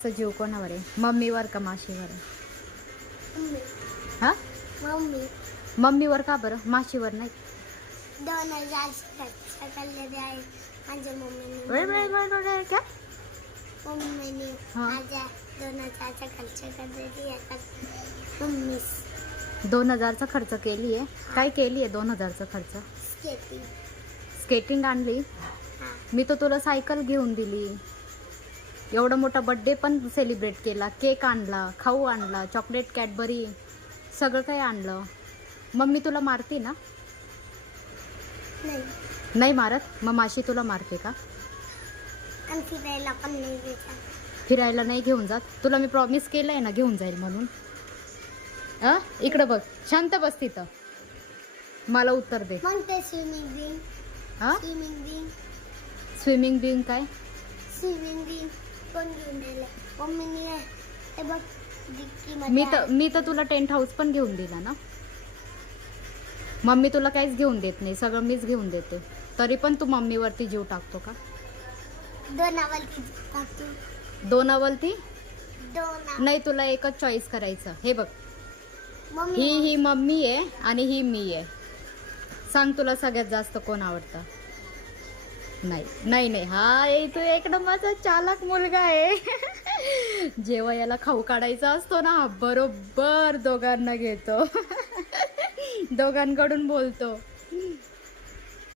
जीव कोणावर आहे, मम्मीवर का माशीवर? मम्मी. हा, मम्मी. मम्मीवर का बरं, माशीवर नाही? 2000 सकाळी आहे माझ्या वेळ क्या? मम्मीने हा. माझ्या 2000 खर्च करते मम्मी 2000चा खर्च केली आहे. काय केली आहे 2000चा खर्च? स्केटिंग. स्केटिंग आणली. हा. मी तर तुला सायकल घेऊन दिली. एवढा मोठा बर्थडे पण सेलिब्रेट केला, केक आणला, खाऊ आणला, चॉकलेट, कॅडबरी, सगळं काही आणलं. मम्मी तुला मारते ना? नाही. नाही मारत. मग माशी तुला मारते का? आणि फिरायला पण नाही देतात. फिरायला नाही घेऊन जात. तुला मी प्रॉमिस केलंय ना घेऊन जाईल म्हणून. इकडं बघ, शांत बस तिथं, मला उत्तर दे. मग ते स्विमिंग बिंग. हा, स्विमिंग बिंग. स्विमिंग बिंग काय? स्विमिंग बिंग कोण घेऊन दिले? मम्मीने. ते बघ मी तर तुला टेंट हाऊस पण घेऊन दिला ना. मम्मी तुला काहीच घेऊन देत नाही, सगळं मीच घेऊन देते. तरी पण तू मम्मीवरती जीव टाकतो का? दोन अवलती नाही, तुला एकच चॉईस करायचं. हे बघ, ही मम्मी आहे आणि ही मी आहे. सांग तुला सगळ्यात जास्त कोण आवडतं? नाही नाही नाही, हा तू एक नंबरचा चालाक मुलगा आहे. जेव्हा याला खाऊ काढायचा असतो ना, बरोबर दोघांना घेतो. दोघांकडून बोलतो.